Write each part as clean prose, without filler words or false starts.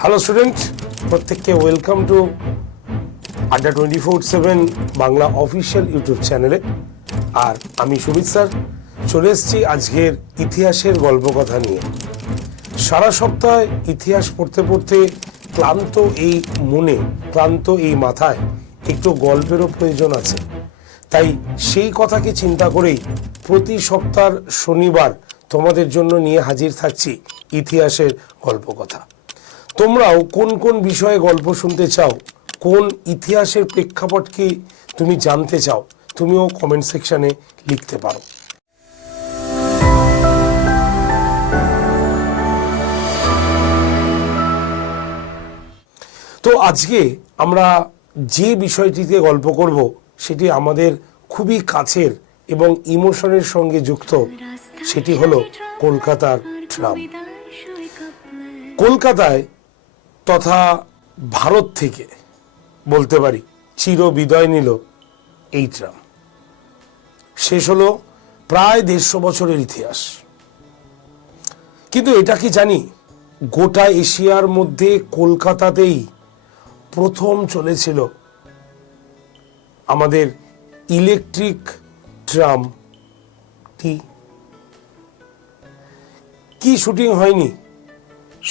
Hello student, প্রত্যেককে welcome to আড্ডা 24/7 Bangla official YouTube চ্যানেলে। আর আমি সুমিত স্যার চলে এসেছি আজকের ইতিহাসের গল্পকথা নিয়ে। সারা সপ্তাহে ইতিহাস পড়তে পড়তে ক্লান্ত এই মনে, ক্লান্ত এই মাথায় একটু গল্পেরও প্রয়োজন আছে। তাই সেই কথাকে চিন্তা করেই প্রতি সপ্তাহ শনিবার তোমাদের জন্য নিয়ে হাজির থাকছি ইতিহাসের গল্পকথা। তোমরাও কোন কোন বিষয়ে গল্প শুনতে চাও, কোন ইতিহাসের প্রেক্ষাপট কি তুমি জানতে চাও, তুমিও কমেন্ট সেকশনে লিখতে পারো। তো আজকে আমরা যে বিষয়টিতে গল্প করব সেটি আমাদের খুবই কাছের এবং ইমোশনের সঙ্গে যুক্ত। সেটি হলো কলকাতার ট্রাম। কলকাতায় তথা ভারত থেকে বলতে পারি চির বিদায় নিল এই ট্রাম। শেষ হলো প্রায় 150 বছরের ইতিহাস। কিন্তু এটা কি জানি, গোটা এশিয়ার মধ্যে কলকাতাতেই প্রথম চলেছিল আমাদের ইলেকট্রিক ট্রামটি। কি শুটিং হয়নি!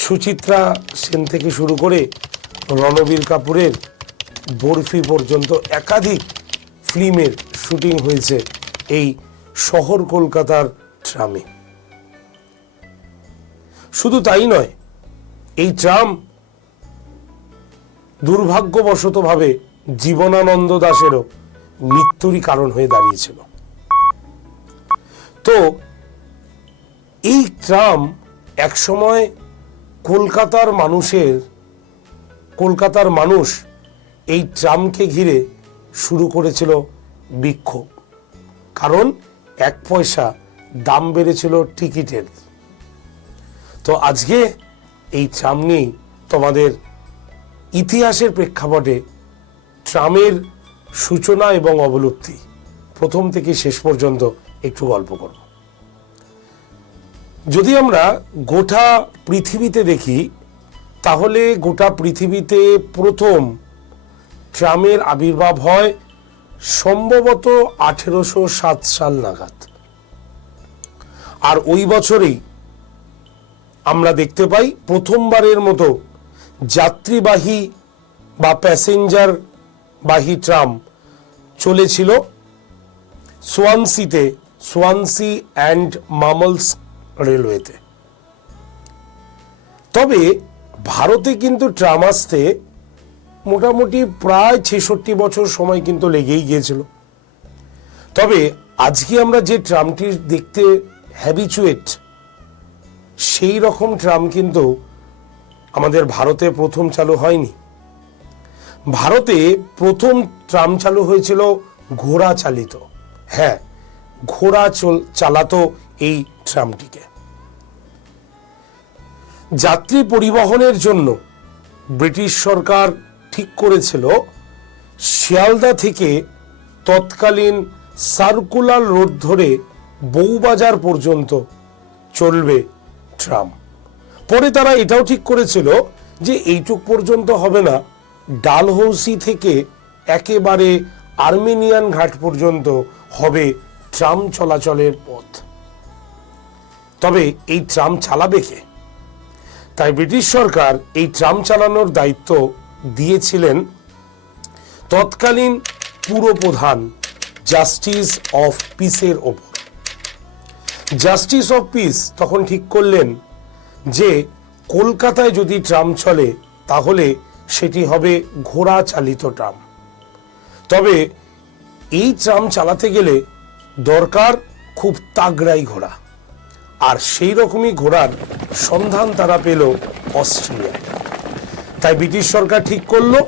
সুচিত্রা সেন থেকে শুরু করে রণবীর কাপুরের বরফি পর্যন্ত একাধিক ফিল্মের শুটিং হয়েছে এই শহর কলকাতার ট্রামে। শুধু তাই নয়, এই ট্রাম দুর্ভাগ্যবশতভাবে জীবনানন্দ দাশেরও মৃত্যুরই কারণ হয়ে দাঁড়িয়েছিল। তো এই ট্রাম একসময় কলকাতার মানুষ এই ট্রামকে ঘিরে শুরু করেছিল বিক্ষোভ, কারণ 1 পয়সা দাম বেড়েছিল টিকিটের। তো আজকে এই ট্রাম নিয়েই তোমাদের ইতিহাসের প্রেক্ষাপটে ট্রামের সূচনা এবং অবলুপ্তি প্রথম থেকে শেষ পর্যন্ত একটু গল্প করব। যদি আমরা গোটা পৃথিবীতে দেখি, তাহলে গোটা পৃথিবীতে প্রথম ট্রামের আবির্ভাব হয় সম্ভবত 1807 সাল নাগাদ। আর ওই বছরেই আমরা দেখতে পাই প্রথমবারের মতো যাত্রীবাহী বা প্যাসেঞ্জার বাহী ট্রাম চলেছিল সোয়ানসি অ্যান্ড মামলস রেলওয়েতে। তবে ভারতে কিন্তু ট্রাম আসতে মোটামুটি প্রায় 66 বছর সময় কিন্তু লেগেই গিয়েছিল। তবে আজকে আমরা যে ট্রামটি দেখতে হ্যাবিচুয়েট, সেই রকম ট্রাম কিন্তু আমাদের ভারতে প্রথম চালু হয়নি। ভারতে প্রথম ট্রাম চালু হয়েছিল ঘোড়া চালিত। হ্যাঁ, ঘোড়া চালাতো এই ট্রামটিকে। যাত্রী পরিবহনের জন্য ব্রিটিশ সরকার ঠিক করেছিল শিয়ালদা থেকে তৎকালীন সার্কুলার রোড ধরে বউবাজার পর্যন্ত চলবে ট্রাম। পরে তারা এটাও ঠিক করেছিল যে এইটুক পর্যন্ত হবে না, ডালহৌসি থেকে একেবারে আর্মেনিয়ান ঘাট পর্যন্ত হবে ট্রাম চলাচলের পথ। তবে এই ট্রাম চালাবে কে? তাই ব্রিটিশ সরকার এই ট্রাম চালানোর দায়িত্ব দিয়েছিলেন তৎকালীন পুরপ্রধান জাস্টিস অফ পিসের ওপর। জাস্টিস অফ পিস তখন ঠিক করলেন যে কলকাতায় যদি ট্রাম চলে তাহলে সেটি হবে ঘোড়া চালিত ট্রাম। তবে এই ট্রাম চালাতে গেলে দরকার খুব তাগড়াই ঘোড়া, আর সেই রকমই ঘোড়ার সন্ধান তারা পেল অস্ট্রেলিয়ায়। তাই ব্রিটিশ সরকার ঠিক করলো,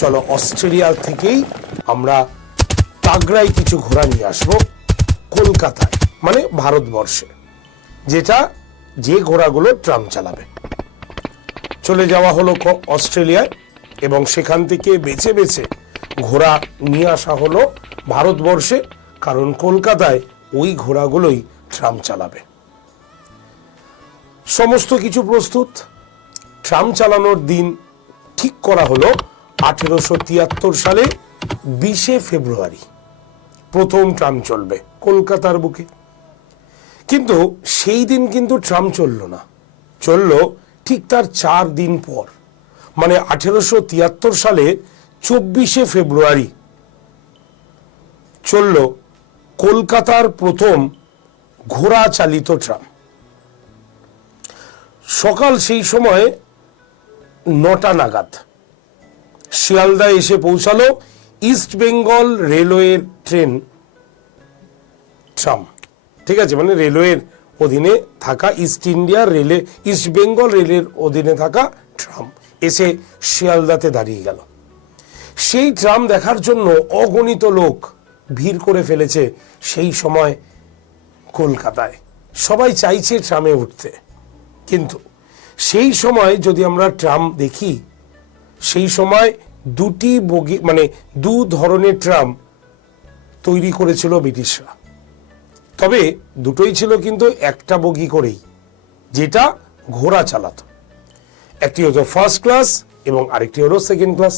চলো অস্ট্রেলিয়া থেকেই আমরা তাগড়াই কিছু ঘোড়া নিয়ে আসবো কলকাতায়, মানে ভারতবর্ষে, যে ঘোড়াগুলো ট্রাম চালাবে। চলে যাওয়া হলো অস্ট্রেলিয়ায় এবং সেখান থেকে বেছে বেছে ঘোড়া নিয়ে আসা হলো ভারতবর্ষে, কারণ কলকাতায় ওই ঘোড়াগুলোই ট্রাম চালাবে। সমস্ত কিছু প্রস্তুত, ট্রাম চালানোর দিন ঠিক করা হলো 1873 সালে 20শে ফেব্রুয়ারি প্রথম ট্রাম চলবে কলকাতার বুকে। কিন্তু সেই দিন কিন্তু ট্রাম চলল না, চলল ঠিক তার 4 দিন পর, মানে 1873 সালে 24শে ফেব্রুয়ারি চলল কলকাতার প্রথম ঘোড়া চালিত ট্রাম। সকাল সেই সময় 9টা নাগাদ শিয়ালদা এসে পৌঁছালো ইস্ট বেঙ্গল রেলওয়ের ট্রেন ট্রাম, ঠিক আছে, মানে রেলওয়ের অধীনে থাকা ইস্ট বেঙ্গল রেলের অধীনে থাকা ট্রাম এসে শিয়ালদাতে দাঁড়িয়ে গেল। সেই ট্রাম দেখার জন্য অগণিত লোক ভিড় করে ফেলেছে সেই সময় কলকাতায়, সবাই চাইছে ট্রামে উঠতে। কিন্তু সেই সময় যদি আমরা ট্রাম দেখি, সেই সময় দুটি বগি মানে দু ধরনের ট্রাম তৈরি করেছিল ব্রিটিশরা, তবে দুটোই ছিল কিন্তু একটা বগি করেই, যেটা ঘোড়া চালাতো। একটি হলো ফার্স্ট ক্লাস এবং আরেকটি হলো সেকেন্ড ক্লাস।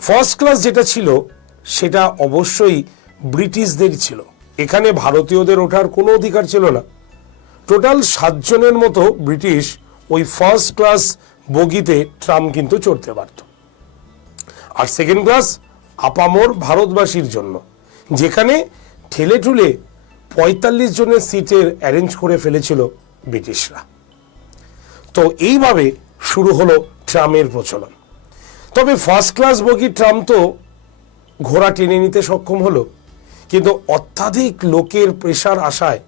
ফার্স্ট ক্লাস যেটা ছিল সেটা অবশ্যই ব্রিটিশদের ছিল, এখানে ভারতীয়দের ওঠার কোনো অধিকার ছিল না। টোটাল 7 জনের মতো ব্রিটিশ ওই ফার্স্ট ক্লাস বগিতে ট্রাম কিন্তু চড়তে পারত। আর সেকেন্ড ক্লাস আপামর ভারতবাসীর জন্য, যেখানে ঠেলে ঠুলে 45 জনের সিটের অ্যারেঞ্জ করে ফেলেছিল ব্রিটিশরা। তো এইভাবে শুরু হলো ট্রামের প্রচলন। তবে ফার্স্ট ক্লাস বগির ট্রাম তো ঘোড়া টেনে নিতে সক্ষম হলো, কিন্তু অত্যাধিক লোকের প্রেসার আসায়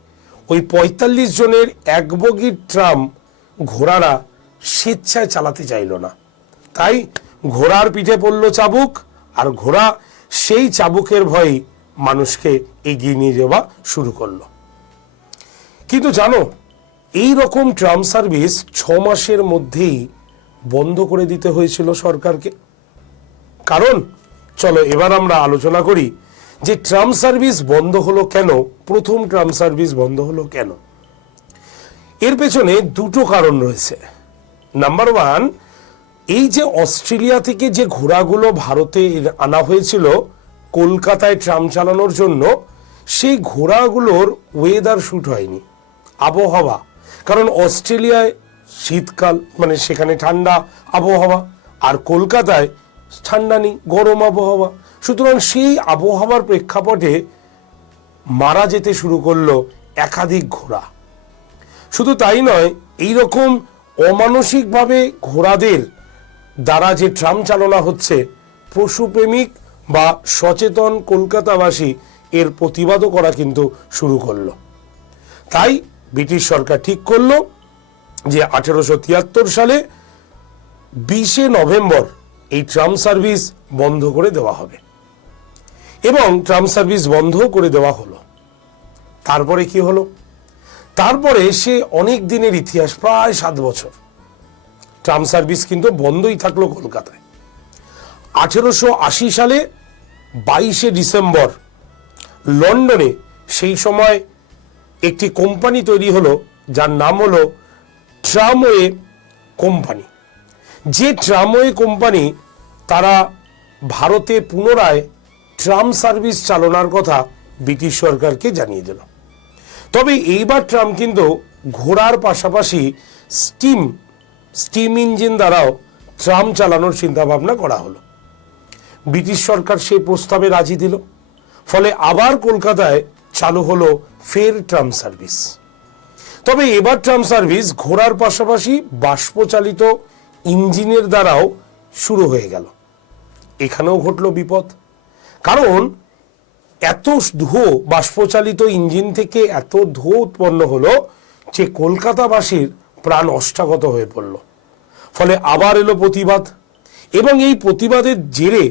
ওই 45 জনের এক বগির ট্রাম ঘোড়ারা স্বেচ্ছায় চালাতে চাইল না। তাই ঘোড়ার পিঠে পড়ল চাবুক, আর ঘোড়া সেই চাবুকের ভয়েই মানুষকে এগিয়ে নিয়ে যাওয়া শুরু করলো। কিন্তু জানো, এই রকম ট্রাম সার্ভিস 6 মাসের মধ্যেই বন্ধ করে দিতে হয়েছিল সরকারকে। কারণ চলো এবার আমরা আলোচনা করি যে ট্রাম সার্ভিস বন্ধ হলো কেন, প্রথম ট্রাম সার্ভিস বন্ধ হলো কেন। এর পেছনে দুটো কারণ রয়েছে। নাম্বার 1, এই যে অস্ট্রেলিয়া থেকে যে ঘোড়াগুলো ভারতে আনা হয়েছিল কলকাতায় ট্রাম চালানোর জন্য, সেই ঘোড়াগুলোর ওয়েদার শ্যুট হয়নি, আবহাওয়া। কারণ অস্ট্রেলিয়ায় শীতকাল, মানে সেখানে ঠান্ডা আবহাওয়া, আর কলকাতায় ঠান্ডা নেই, গরম আবহাওয়া। সুতরাং সেই আবহাওয়ার প্রেক্ষাপটে মারা যেতে শুরু করলো একাধিক ঘোড়া। শুধু তাই নয়, এইরকম অমানসিকভাবে ঘোড়াদের দ্বারা যে ট্রাম চালনা হচ্ছে, পশুপ্রেমিক বা সচেতন কলকাতাবাসী এর প্রতিবাদও করা কিন্তু শুরু করলো। তাই ব্রিটিশ সরকার ঠিক করলো যে 1873 সালে 20শে নভেম্বর এই ট্রাম সার্ভিস বন্ধ করে দেওয়া হবে, এবং ট্রাম সার্ভিস বন্ধ করে দেওয়া হলো। তারপরে কি হলো? তারপরে সে অনেক দিনের ইতিহাস, প্রায় 7 বছর ট্রাম সার্ভিস কিন্তু বন্ধই থাকলো কলকাতায়। 1880 সালে 22শে ডিসেম্বর লন্ডনে সেই সময় একটি কোম্পানি তৈরি হলো, যার নাম হলো ট্রামওয়ে কোম্পানি। যে ট্রামওয়ে কোম্পানি তারা ভারতে পুনরায় ট্রাম সার্ভিস চালনার কথা ব্রিটিশ সরকারকে জানিয়ে দিল। তবে এইবার ট্রাম কিন্তু ঘোড়ার পাশাপাশি স্টিম ইঞ্জিন দ্বারাও ট্রাম চালানোর চিন্তাভাবনা করা হলো। ব্রিটিশ সরকার সেই প্রস্তাবে রাজি দিল। ফলে আবার কলকাতায় চালু হলো ফের ট্রাম সার্ভিস। তবে এবার ট্রাম সার্ভিস ঘোড়ার পাশাপাশি বাষ্পচালিত ইঞ্জিনের দ্বারাও শুরু হয়ে গেল। এখানেও ঘটল বিপদ, কারণ এত ধোঁয়া, বাষ্পচালিত ইঞ্জিন থেকে এত ধোঁয়া উৎপন্ন হলো যে কলকাতাবাসীর প্রাণ অষ্টাগত হয়ে পড়ল। ফলে আবার এলো প্রতিবাদ, এবং এই প্রতিবাদের জেরে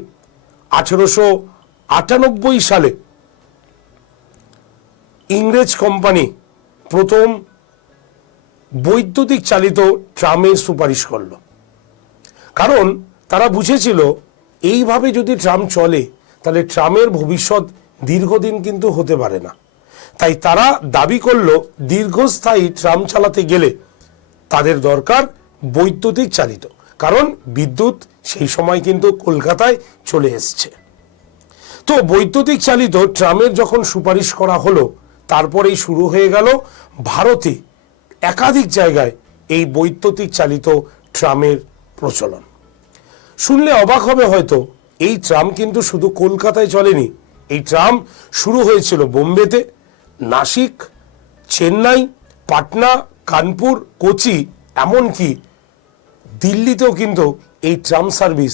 1898 সালে ইংরেজ কোম্পানি প্রথম বৈদ্যুতিক চালিত ট্রামের সুপারিশ করল। কারণ তারা বুঝেছিল এইভাবে যদি ট্রাম চলে তাহলে ট্রামের ভবিষ্যৎ দীর্ঘদিন কিন্তু হতে পারে না। তাই তারা দাবি করল দীর্ঘস্থায়ী ট্রাম চালাতে গেলে তাদের দরকার বৈদ্যুতিক চালিত, কারণ বিদ্যুৎ সেই সময় কিন্তু কলকাতায় চলে এসছে। তো বৈদ্যুতিক চালিত ট্রামের যখন সুপারিশ করা হলো, তারপরেই শুরু হয়ে গেল ভারতে একাধিক জায়গায় এই বৈদ্যুতিক চালিত ট্রামের প্রচলন। শুনলে অবাক হবে হয়তো, এই ট্রাম কিন্তু শুধু কলকাতায় চলেনি। এই ট্রাম শুরু হয়েছিল বোম্বেতে, নাসিক, চেন্নাই, পাটনা, কানপুর, কোচি, এমনকি দিল্লিতেও কিন্তু এই ট্রাম সার্ভিস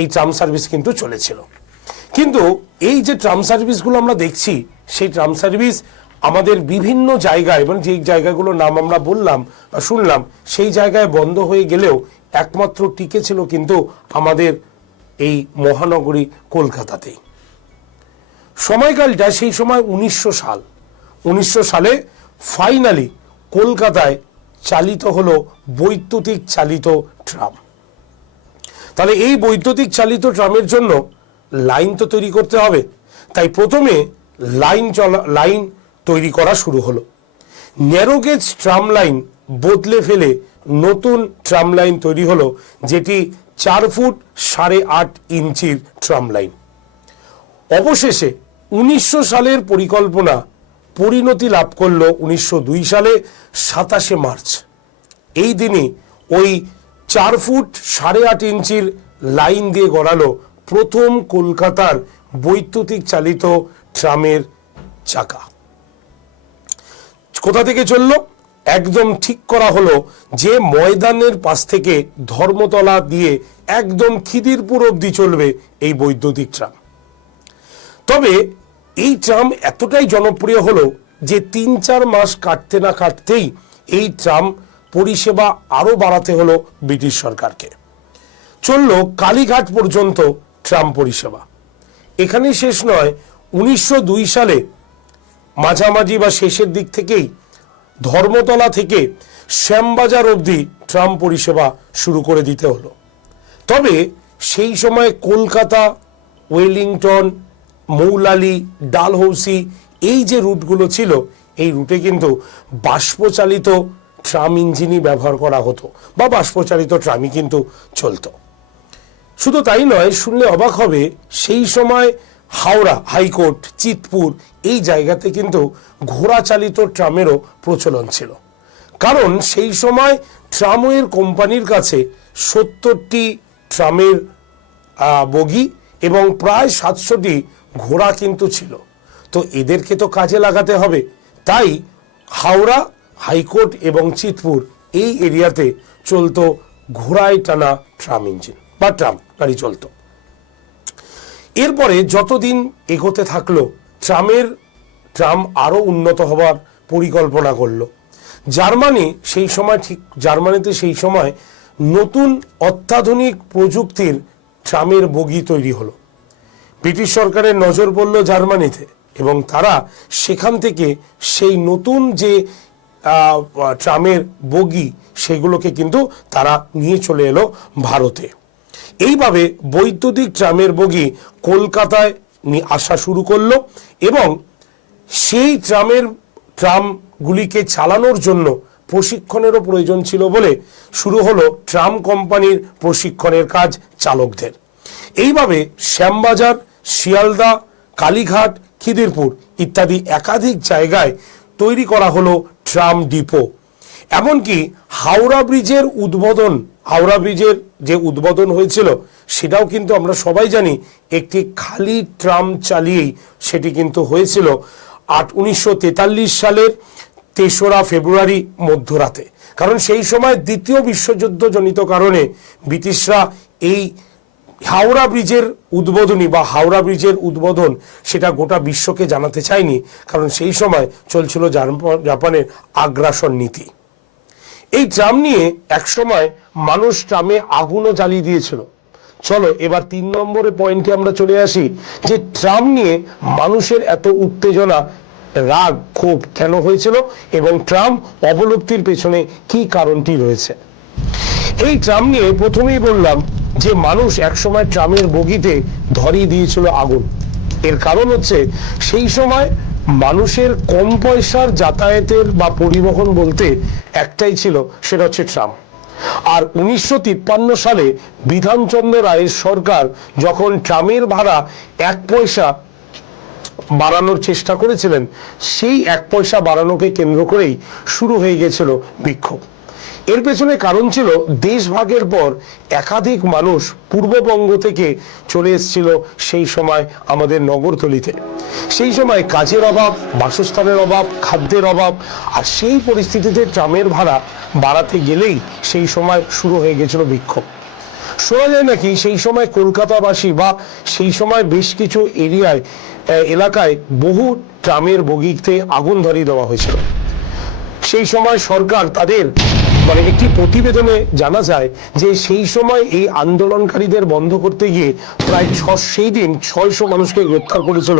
এই ট্রাম সার্ভিস কিন্তু চলেছিল। কিন্তু এই যে ট্রাম সার্ভিসগুলো আমরা দেখছি, সেই ট্রাম সার্ভিস আমাদের বিভিন্ন জায়গায়, এবং যে জায়গাগুলোর নাম আমরা বললাম বা শুনলাম, সেই জায়গায় বন্ধ হয়ে গেলেও একমাত্র টিকে ছিল কিন্তু আমাদের এই মহানগরী কলকাতাতেই। সময়কালটা সেই সময় 1900 সালে ফাইনালি কলকাতায় চালিত হলো বৈদ্যুতিক চালিত ট্রাম। তাহলে এই বৈদ্যুতিক চালিত ট্রামের জন্য লাইন তো তৈরি করতে হবে, তাই প্রথমে লাইন তৈরি করা শুরু হলো। ন্যারোগেজ ট্রাম লাইন বদলে ফেলে নতুন ট্রাম লাইন তৈরি হলো, যেটি 4 ফুট 8.5 ইঞ্চির ট্রাম লাইন। অবশেষে 1900 সালের পরিকল্পনা পরিণতি লাভ করলো 1902 সালে 27শে মার্চ। এই দিনই ওই 4 ফুট 8.5 ইঞ্চির লাইন দিয়ে গড়ালো প্রথম কলকাতার বৈদ্যুতিক চালিত ট্রামের চাকা। কোথা থেকে চললো? একদম ঠিক করা হলো যে ময়দানের পাশ থেকে ধর্মতলা দিয়ে একদম খিদিরপুর অবধি চলবে এই বৈদ্যুতিক ট্রাম। তবে এই ট্রাম এতটাই জনপ্রিয় হলো যে 3-4 মাস কাটতে না কাটতেই এই ট্রাম পরিষেবা আরো বাড়াতে হলো ব্রিটিশ সরকারকে। চললো কালীঘাট পর্যন্ত ট্রাম পরিষেবা। এখানেই শেষ নয়, 1902 সালে মাঝামাঝি বা শেষের দিক থেকেই ধর্মতলা থেকে শ্যামবাজার অবধি ট্রাম পরিষেবা শুরু করে দিতে হলো। তবে সেই সময় কলকাতা, ওয়েলিংটন, মৌলালি, ডালহৌসি, এই যে রুটগুলো ছিল, এই রুটে কিন্তু বাষ্পচালিত ট্রাম ইঞ্জিনই ব্যবহার করা হতো বা বাষ্পচালিত ট্রামই কিন্তু চলতো। শুধু তাই নয়, শুনলে অবাক হবে, সেই সময় হাওড়া হাইকোর্ট, চিতপুর, এই জায়গাতে কিন্তু ঘোড়া চালিত ট্রামেরও প্রচলন ছিল। কারণ সেই সময় ট্রামওয়ের কোম্পানির কাছে 70টি ট্রামের বগি এবং প্রায় 700টি ঘোড়া কিন্তু ছিল। তো এদেরকে তো কাজে লাগাতে হবে, তাই হাওড়া হাইকোর্ট এবং চিতপুর এই এরিয়াতে চলতো ঘোড়ায় টানা ট্রাম ইঞ্জিন বা গাড়ি চলতো। এরপরে যতদিন এগোতে থাকলো, ট্রাম আরো উন্নত হবার পরিকল্পনা করলো। জার্মানিতে সেই সময় নতুন অত্যাধুনিক প্রযুক্তির ট্রামের বগি তৈরি হলো। ব্রিটিশ সরকারের নজর পড়ল জার্মানিতে, এবং তারা সেখান থেকে সেই নতুন যে ট্রামের বগি, সেগুলোকে কিন্তু তারা নিয়ে চলে এলো ভারতে। এইভাবে বৈদ্যুতিক ট্রামের বগি কলকাতায় আসা শুরু করলো, এবং সেই ট্রামগুলিকে চালানোর জন্য প্রশিক্ষণেরও প্রয়োজন ছিল বলে শুরু হলো ট্রাম কোম্পানির প্রশিক্ষণের কাজ চালকদের। এইভাবে শ্যামবাজার, শিয়ালদা, কালীঘাট, খিদিরপুর ইত্যাদি একাধিক জায়গায় তৈরি করা হলো ট্রাম ডিপো। এমনকি হাওড়া ব্রিজের যে উদ্বোধন হয়েছিল, সেটাও কিন্তু আমরা সবাই জানি একটি খালি ট্রাম চালিয়েই সেটি কিন্তু হয়েছিল 1943 সালের 3রা ফেব্রুয়ারি মধ্যরাতে। কারণ সেই সময় দ্বিতীয় বিশ্বযুদ্ধজনিত কারণে ব্রিটিশরা এই হাওড়া ব্রিজের উদ্বোধন সেটা গোটা বিশ্বকে জানাতে চায়নি, কারণ সেই সময় চলছিল জাপানের আগ্রাসন নীতি। এই ট্রাম নিয়ে একসময় মানুষ ট্রামে আগুনও জ্বালিয়ে দিয়েছিল। চলো এবার 3 নম্বরে পয়েন্টে আমরা চলে আসি, যে ট্রাম নিয়ে মানুষের এত উত্তেজনা, রাগ, ক্ষোভ কেন হয়েছিল এবং ট্রাম অবলুপ্তির পেছনে কি কারণটি রয়েছে। এই ট্রাম নিয়ে প্রথমেই বললাম যে মানুষ একসময় ট্রামের বগিতে ধরিয়ে দিয়েছিল আগুন। এর কারণ হচ্ছে সেই সময় মানুষের কম পয়সার যাতায়াতের বা পরিবহন বলতে একটাই ছিল, সেটা হচ্ছে ট্রাম। আর 1953 সালে বিধানচন্দ্র রায়ের সরকার যখন ট্রামের ভাড়া 1 পয়সা বাড়ানোর চেষ্টা করেছিলেন, সেই 1 পয়সা বাড়ানোকে কেন্দ্র করেই শুরু হয়ে গেছিল বিক্ষোভ। এর পেছনে কারণ ছিল দেশভাগের পর একাধিক মানুষ পূর্ববঙ্গ থেকে চলে এসেছিল সেই সময় আমাদের নগরতলিতে। সেই সময় কাজের অভাব, বাসস্থানের অভাব, খাদ্যের অভাব, আর সেই পরিস্থিতিতে ট্রামের ভাড়া বাড়াতে গেলেই সেই সময় শুরু হয়ে গেছিল বিক্ষোভ। শোনা যায় নাকি সেই সময় কলকাতাবাসী বা সেই সময় বেশ কিছু এলাকায় বহু ট্রামের বগিতে আগুন ধরিয়ে দেওয়া হয়েছিল। সেই সময় সরকার তাদের একটি প্রতিবেদনে জানা যায় যে সেই সময় এই আন্দোলনকারীদের বন্ধ করতে গিয়ে প্রায় সেই দিন 600 মানুষকে গ্রেপ্তার করেছিল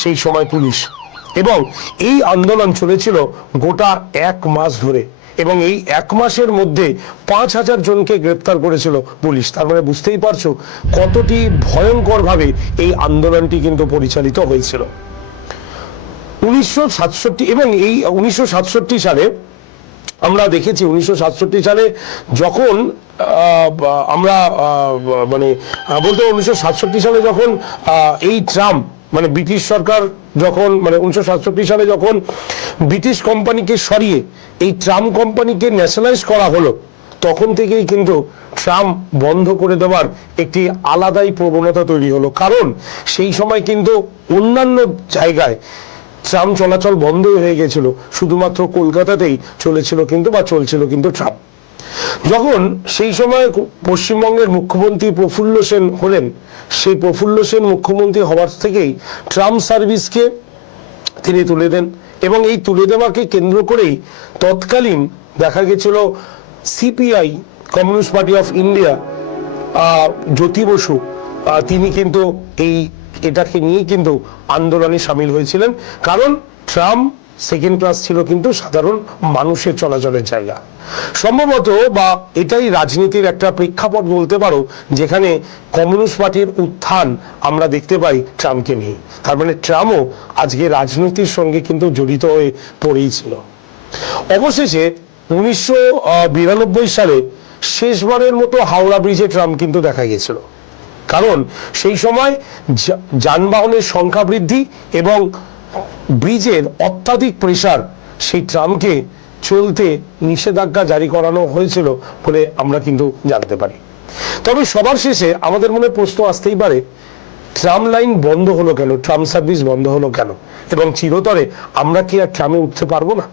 সেই সময় পুলিশ। এবং এই আন্দোলন চলেছিল গোটা 1 মাস ধরে, এবং এই 1 মাসের মধ্যে 5000 জনকে গ্রেপ্তার করেছিল পুলিশ। তার মানে বুঝতেই পারছো কতটি ভয়ঙ্করভাবে এই আন্দোলনটি কিন্তু পরিচালিত হয়েছিল। 1967 এবং এই 1967 সালে আমরা দেখেছি, 1967 সালে যখন আমরা বলতে 1967 সালে যখন এই ট্রাম ব্রিটিশ সরকার যখন 1967 সালে যখন ব্রিটিশ কোম্পানিকে সরিয়ে এই ট্রাম কোম্পানিকে ন্যাশনালাইজ করা হলো, তখন থেকেই কিন্তু ট্রাম বন্ধ করে দেওয়ার একটি আলাদাই প্রবণতা তৈরি হলো। কারণ সেই সময় কিন্তু অন্যান্য জায়গায় ট্রাম চলাচল বন্ধ হয়ে গেছিল, শুধুমাত্র কলকাতাতেই চলছিল কিন্তু ট্রাম। যখন সেই সময় পশ্চিমবঙ্গের মুখ্যমন্ত্রী প্রফুল্ল সেন হলেন, সেই প্রফুল্ল সেন মুখ্যমন্ত্রী হওয়ার থেকেই ট্রাম সার্ভিসকে তিনি তুলে দেন, এবং এই তুলে দেওয়াকে কেন্দ্র করেই তৎকালীন দেখা গেছিল CPI, communist party of India, Jyoti Basu, তিনি কিন্তু এটাকে নিয়ে কিন্তু আন্দোলনে সামিল হয়েছিলেন। কারণ ট্রাম সেকেন্ড ক্লাস ছিল কিন্তু সাধারণ মানুষের চলাচলের জায়গা। সম্ভবত বা এটাই রাজনীতির একটা প্রেক্ষাপট বলতে পারো, যেখানে কমিউনিস্ট পার্টির উত্থান আমরা দেখতে পাই ট্রামকে নিয়ে। তার মানে ট্রামও আজকে রাজনীতির সঙ্গে কিন্তু জড়িত হয়ে পড়েই ছিল। অবশেষে 1992 সালে শেষবারের মতো হাওড়া ব্রিজে ট্রাম কিন্তু দেখা গেছিল। কারণ সেই সময় যানবাহনের সংখ্যা বৃদ্ধি এবং ব্রিজের অত্যাধিক প্রেসার সেই ট্রামকে চলতে নিষেধাজ্ঞা জারি করানো হয়েছিল বলে আমরা কিন্তু জানতে পারি। তবে সবার শেষে আমাদের মনে প্রশ্ন আসতেই পারে, ট্রাম লাইন বন্ধ হলো কেন, ট্রাম সার্ভিস বন্ধ হলো কেন, এবং চিরতরে আমরা কি আর ট্রামে উঠতে পারবো না?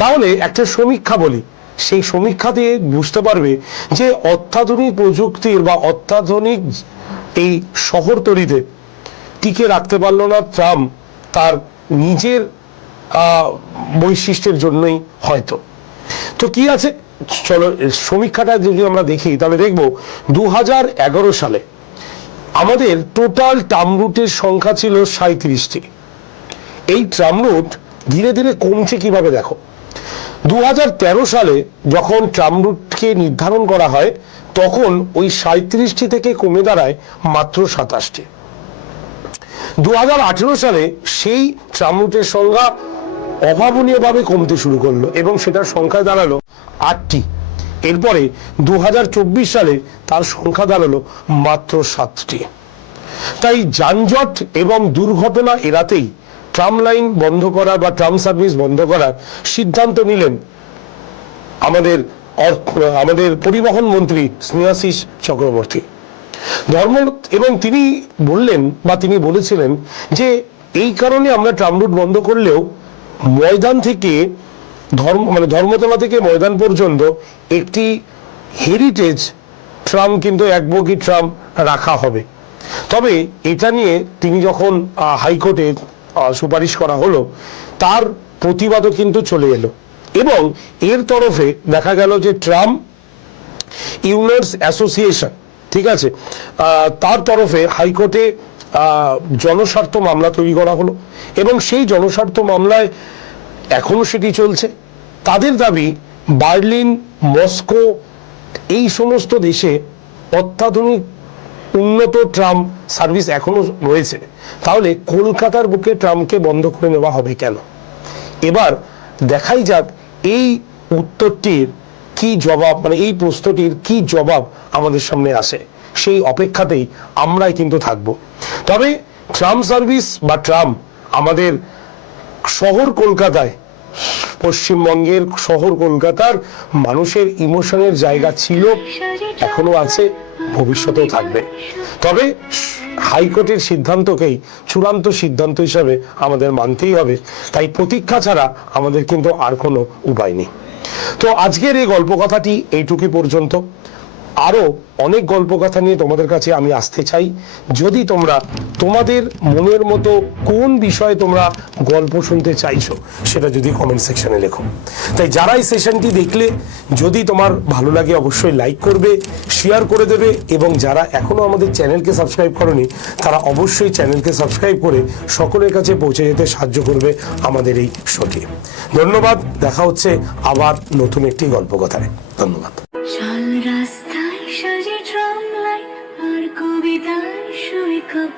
তাহলে একটা সমীক্ষা বলি, সেই সমীক্ষা দিয়ে বুঝতে পারবে যে অত্যাধুনিক প্রযুক্তির বা অত্যাধুনিক এই শহরতলিতে টিকে রাখতে পারলো না ট্রাম তার নিজের বৈশিষ্ট্যের জন্যই হয়তো। তো কি আছে, চলো সমীক্ষাটা যদি আমরা দেখি তাহলে দেখবো 2011 সালে আমাদের টোটাল ট্রাম রুটের সংখ্যা ছিল 37টি। এই ট্রাম রুট ধীরে ধীরে কমছে কিভাবে দেখো। 2013 সালে যখন ট্রাম রুটকে নির্ধারণ করা হয়, তখন ওই 37টি থেকে কমে দাঁড়ায় মাত্র 27টি। 2018 সালে সেই ট্রাম রুটের সংখ্যা অভাবনীয়ভাবে কমতে শুরু করলো এবং সেটার সংখ্যা দাঁড়ালো 8টি। এরপরে 2024 সালে তার সংখ্যা দাঁড়ালো মাত্র 7টি। তাই যানজট এবং দুর্ঘটনা এড়াতেই ট্রাম লাইন বন্ধ করা বা ট্রাম সার্ভিস বন্ধ করার সিদ্ধান্ত নিলেন আমাদের পরিবহন মন্ত্রী স্নেহাশিস চক্রবর্তী। এবং তিনি বললেন বা তিনি বলেছিলেন যে এই কারণে আমরা ট্রাম রুট বন্ধ করলেও ময়দান থেকে ধর্মতলা থেকে ময়দান পর্যন্ত একটি হেরিটেজ ট্রাম কিন্তু একবগি ট্রাম রাখা হবে। তবে এটা নিয়ে তিনি যখন হাইকোর্টে সুপারিশ করা হলো, তার প্রতিবাদও কিন্তু চলে এলো, এবং এর তরফে দেখা গেল যে ট্রাম ইউনার্স অ্যাসোসিয়েশন, ঠিক আছে, তার তরফে হাইকোর্টে জনস্বার্থ মামলা তৈরি করা হলো, এবং সেই জনস্বার্থ মামলায় এখনো সেটি চলছে। তাদের দাবি বার্লিন, মস্কো এই সমস্ত দেশে অত্যাধুনিক উন্নত ট্রাম সার্ভিস এখনো রয়েছে, তাহলে কলকাতার বুকে ট্রামকে বন্ধ করে নেওয়া হবে কেন? এবার দেখাই যাক এই উত্তরটির কি জবাব, মানে এই প্রশ্নটির কি জবাব আমাদের সামনে আসে। সেই অপেক্ষাতেই আমরাই কিন্তু থাকব। তবে ট্রাম সার্ভিস বা ট্রাম আমাদের শহর কলকাতায়, পশ্চিমবঙ্গের শহর কলকাতার মানুষের ইমোশনের জায়গা ছিল, এখনো আছে, ভবিষ্যতেও থাকবে। তবে হাইকোর্টের সিদ্ধান্তকেই চূড়ান্ত সিদ্ধান্ত হিসাবে আমাদের মানতেই হবে, তাই প্রতীক্ষা ছাড়া আমাদের কিন্তু আর কোনো উপায় নেই। তো আজকের এই গল্প কথাটি এইটুকু পর্যন্ত। আরো অনেক গল্প কথা নিয়ে তোমাদের কাছে আমি আসতে চাই। যদি তোমরা তোমাদের মনের মতো কোন বিষয়ে তোমরা গল্প শুনতে চাইছো সেটা যদি কমেন্ট সেকশনে লেখো। তাই যারা এই সেশনটি দেখলে, যদি তোমার ভালো লাগে অবশ্যই লাইক করবে, শেয়ার করে দেবে, এবং যারা এখনো আমাদের চ্যানেলকে সাবস্ক্রাইব করনি তারা অবশ্যই চ্যানেলকে সাবস্ক্রাইব করে সকলের কাছে পৌঁছে যেতে সাহায্য করবে আমাদের এই শোটি। ধন্যবাদ। দেখা হচ্ছে আবার নতুন একটি গল্প কথায়। ধন্যবাদ। রাস্তায় সাজে ট্রাম লাইট আর কবিতায় সৈকত